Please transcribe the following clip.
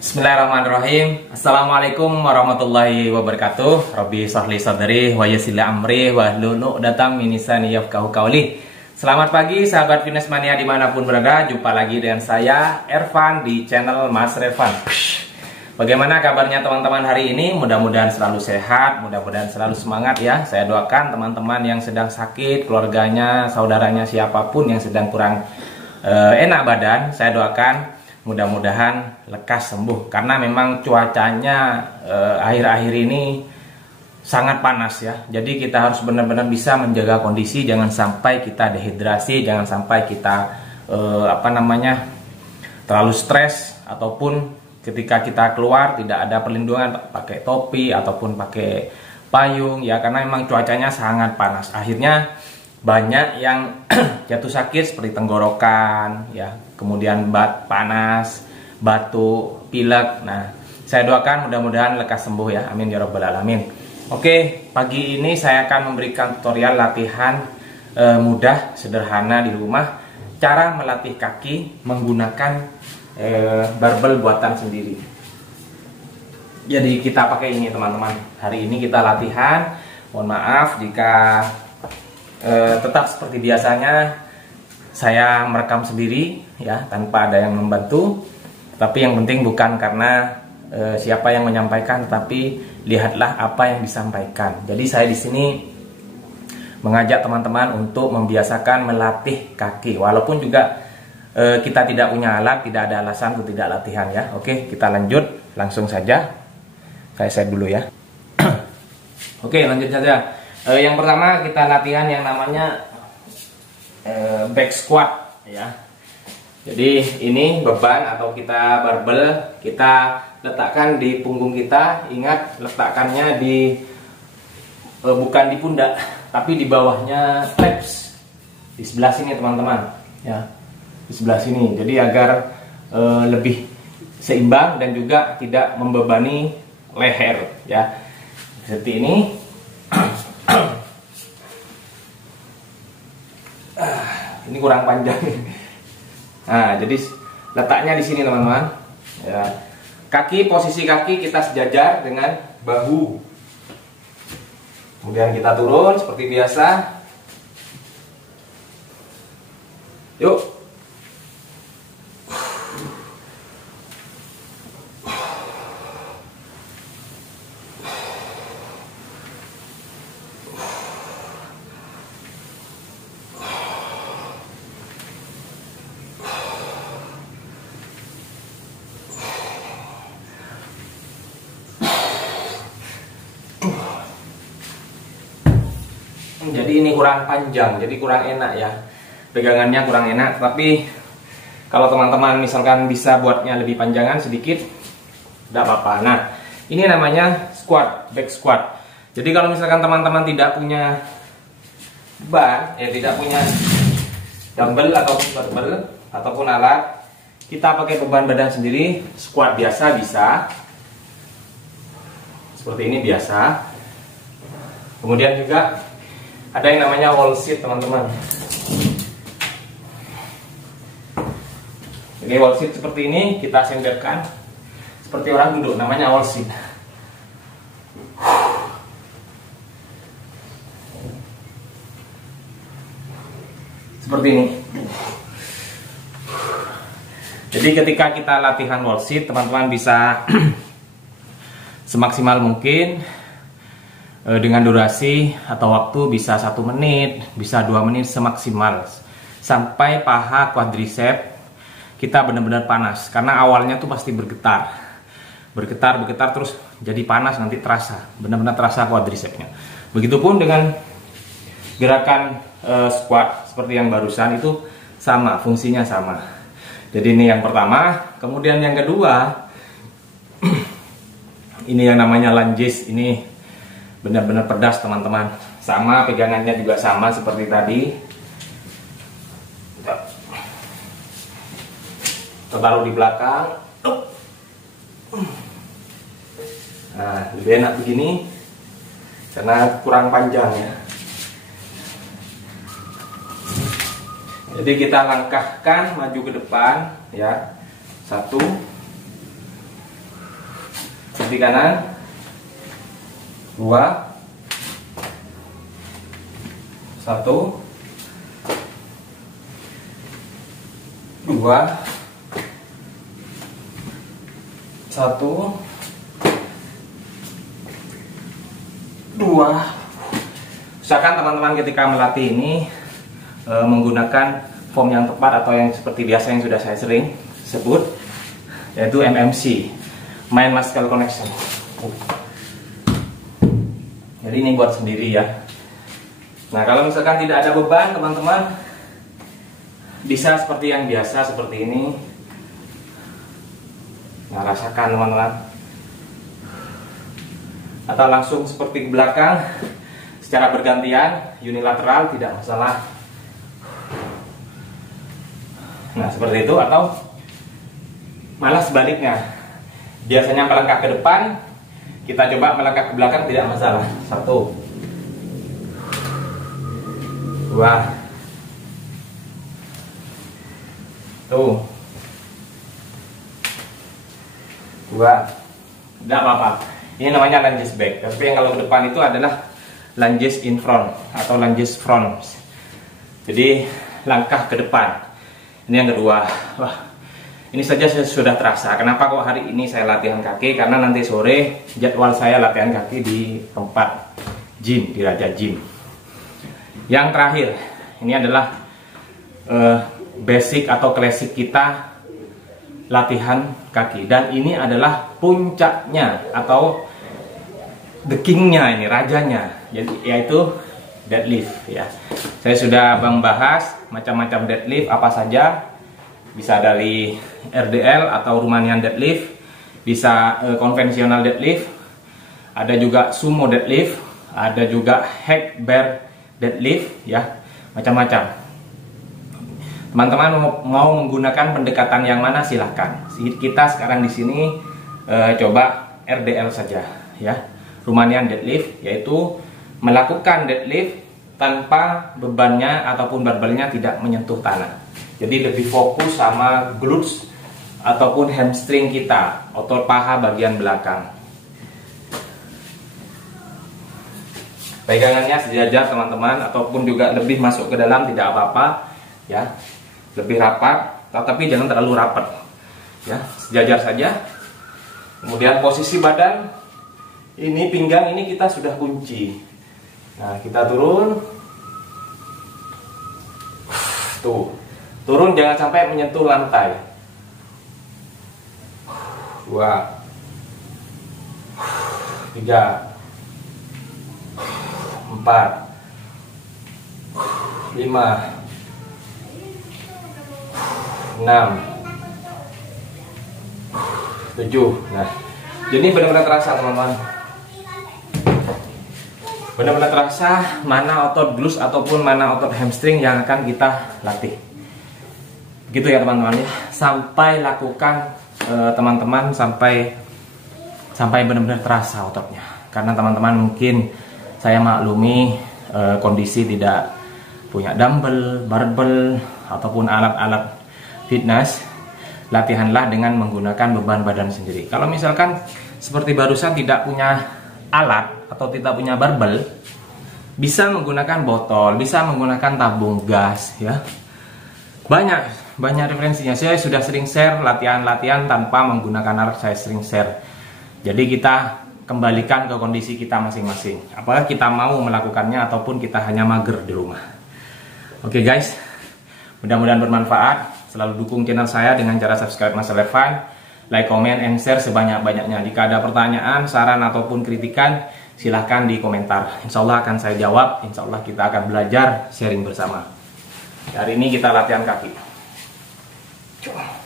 Bismillahirrahmanirrahim. Assalamualaikum warahmatullahi wabarakatuh. Rabbi shrahli sadri wa yassir li amri wahlul 'uqdatam min lisani yafqahu qawli. Selamat pagi sahabat fitness mania dimanapun berada. Jumpa lagi dengan saya Ervan di channel Mas Revan. Bagaimana kabarnya teman-teman hari ini? Mudah-mudahan selalu sehat, mudah-mudahan selalu semangat ya. Saya doakan teman-teman yang sedang sakit, keluarganya, saudaranya, siapapun yang sedang kurang enak badan, saya doakan mudah-mudahan lekas sembuh, karena memang cuacanya akhir-akhir ini sangat panas ya. Jadi kita harus benar-benar bisa menjaga kondisi, jangan sampai kita dehidrasi, jangan sampai kita terlalu stres, ataupun ketika kita keluar tidak ada perlindungan pakai topi ataupun pakai payung ya, karena memang cuacanya sangat panas. Akhirnya banyak yang jatuh sakit seperti tenggorokan ya, kemudian panas, batuk, pilek. Nah, saya doakan mudah-mudahan lekas sembuh ya, amin ya rabbal alamin. Oke, pagi ini saya akan memberikan tutorial latihan mudah, sederhana di rumah, cara melatih kaki menggunakan barbel buatan sendiri. Jadi kita pakai ini teman-teman. Hari ini kita latihan. Mohon maaf jika tetap seperti biasanya saya merekam sendiri ya, tanpa ada yang membantu. Tapi yang penting bukan karena siapa yang menyampaikan, tetapi lihatlah apa yang disampaikan. Jadi saya di sini mengajak teman-teman untuk membiasakan melatih kaki, walaupun juga kita tidak punya alat, tidak ada alasan untuk tidak latihan ya. Oke, kita lanjut langsung saja. Saya set dulu ya. Oke, lanjut saja. Yang pertama kita latihan yang namanya back squat ya. Jadi ini beban atau kita barbel kita letakkan di punggung kita. Ingat, letakkannya di bukan di pundak, tapi di bawahnya traps, di sebelah sini teman-teman ya, di sebelah sini. Jadi agar lebih seimbang dan juga tidak membebani leher ya, seperti ini. Ini kurang panjang. Nah, jadi letaknya di sini teman-teman. Ya. Posisi kaki kita sejajar dengan bahu. Kemudian kita turun seperti biasa. Yuk. Jadi ini kurang panjang, jadi kurang enak ya, pegangannya kurang enak. Tapi kalau teman-teman misalkan bisa buatnya lebih panjangan sedikit, tidak apa-apa. Nah, ini namanya squat, back squat. Jadi kalau misalkan teman-teman tidak punya ban, tidak punya dumbbell ataupun barbel ataupun alat, kita pakai beban badan sendiri, squat biasa bisa. Seperti ini biasa. Kemudian juga ada yang namanya wall sit teman-teman. Oke, wall sit seperti ini kita senderkan seperti orang duduk, namanya wall sit. Seperti ini. Jadi ketika kita latihan wall sit, teman-teman bisa semaksimal mungkin dengan durasi atau waktu bisa 1 menit, bisa 2 menit semaksimal, sampai paha quadricep kita benar-benar panas. Karena awalnya tuh pasti bergetar terus jadi panas, nanti terasa, benar-benar terasa quadricepnya. Begitupun dengan gerakan squat seperti yang barusan itu sama, fungsinya sama. Jadi ini yang pertama. Kemudian yang kedua, ini yang namanya lunges. Ini benar-benar pedas teman-teman. Sama, pegangannya juga sama seperti tadi. Kita taruh di belakang. Nah, lebih enak begini karena kurang panjang ya. Jadi kita langkahkan maju ke depan ya. 1 Kaki kanan. 2 1 2 1. Usahakan teman-teman ketika melatih ini menggunakan form yang tepat atau yang seperti biasa yang sudah saya sering sebut, yaitu MMC, Mind Muscle Connection. Jadi ini buat sendiri ya. Nah, kalau misalkan tidak ada beban, teman-teman bisa seperti yang biasa seperti ini. Nah, rasakan teman-teman. Atau langsung seperti ke belakang secara bergantian, unilateral, tidak masalah. Nah, seperti itu. Atau malah sebaliknya, biasanya melangkah ke depan, kita coba melangkah ke belakang, tidak masalah. 1 2 tuh 2. Tidak apa-apa, ini namanya lunges back. Tapi yang kalau ke depan itu adalah lunges in front atau lunges front. Jadi langkah ke depan. Ini yang kedua. Wah, ini saja sudah terasa. Kenapa kok hari ini saya latihan kaki? Karena nanti sore jadwal saya latihan kaki di tempat gym, di Raja Gym. Yang terakhir, ini adalah basic atau klasik kita latihan kaki. Dan ini adalah puncaknya atau the king-nya, ini rajanya, yaitu deadlift ya. Saya sudah membahas macam-macam deadlift apa saja. Bisa dari RDL atau Romanian deadlift, bisa konvensional deadlift, ada juga sumo deadlift, ada juga hack bear deadlift ya, macam-macam. Teman-teman mau menggunakan pendekatan yang mana silahkan. Kita sekarang di sini coba RDL saja ya, Romanian deadlift, yaitu melakukan deadlift tanpa bebannya ataupun barbelnya tidak menyentuh tanah. Jadi lebih fokus sama glutes ataupun hamstring kita, otot paha bagian belakang. Pegangannya sejajar teman-teman, ataupun juga lebih masuk ke dalam tidak apa-apa ya. Lebih rapat, tetapi jangan terlalu rapat ya, sejajar saja. Kemudian posisi badan, ini pinggang ini kita sudah kunci. Nah, kita turun. Tuh. Turun jangan sampai menyentuh lantai. 2 3 4 5 6 7. Nah, jadi benar-benar terasa teman-teman. Benar-benar terasa mana otot glutes ataupun mana otot hamstring yang akan kita latih. Gitu ya teman-teman ya. Sampai lakukan teman-teman sampai benar-benar terasa ototnya. Karena teman-teman mungkin saya maklumi kondisi tidak punya dumbbell, barbell ataupun alat-alat fitness. Latihanlah dengan menggunakan beban badan sendiri. Kalau misalkan seperti barusan tidak punya alat atau tidak punya barbell, bisa menggunakan botol, bisa menggunakan tabung gas ya. Banyak referensinya. Saya sudah sering share latihan-latihan tanpa menggunakan alat, saya sering share. Jadi kita kembalikan ke kondisi kita masing-masing. Apakah kita mau melakukannya ataupun kita hanya mager di rumah. Oke guys, mudah-mudahan bermanfaat. Selalu dukung channel saya dengan cara subscribe Mas Relevan, like, comment, and share sebanyak-banyaknya. Jika ada pertanyaan, saran, ataupun kritikan, silahkan di komentar. Insya Allah akan saya jawab. Insya Allah kita akan belajar sharing bersama. Hari ini kita latihan kaki. Coba.